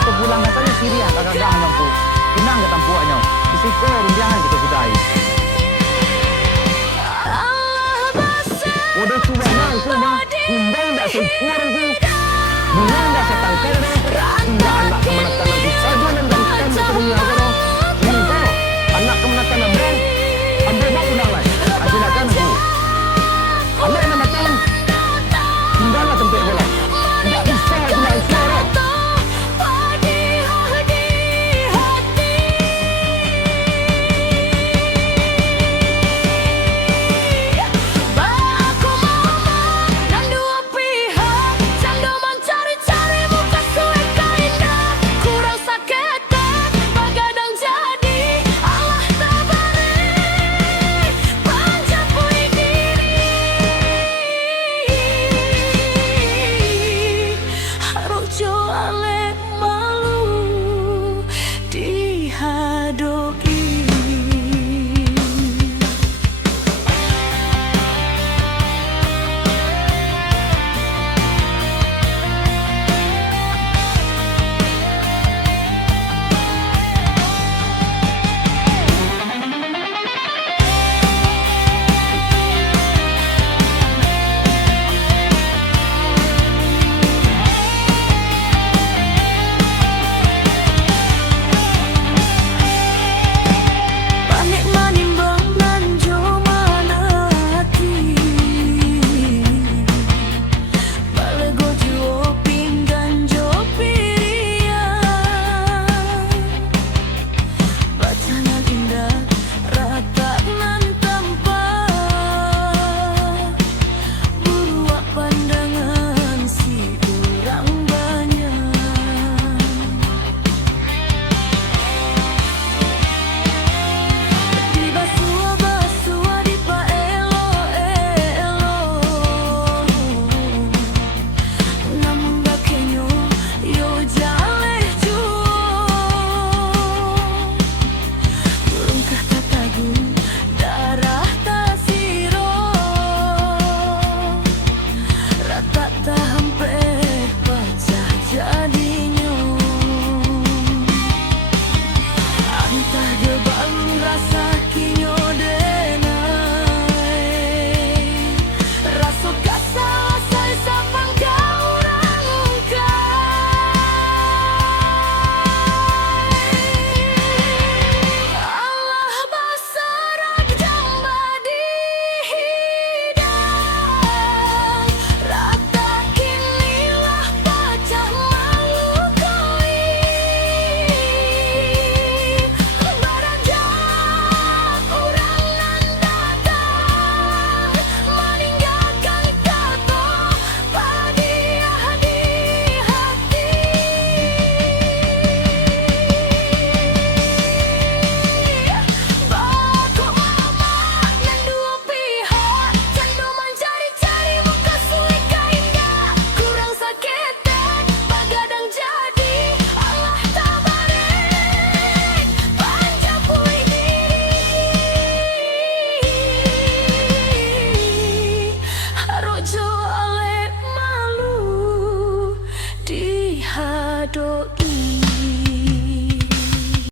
Kita pulang katanya Syria kagak ku. Pinang ke tampuannya. Isiko rundiangan kita sudahi. Udah coba nang kuma, kumbang dak sempurna ku. Bunga dak setangkar dah. Tidak anak kemenatan lagi saja dan kan kemunya kau. Ini anak kemenatan ambil. Ambil mak pulang lah. Ajilakan ku. Anak nama tahun. Tinggallah tempat bola. Tidak bisa pulang suara. Dok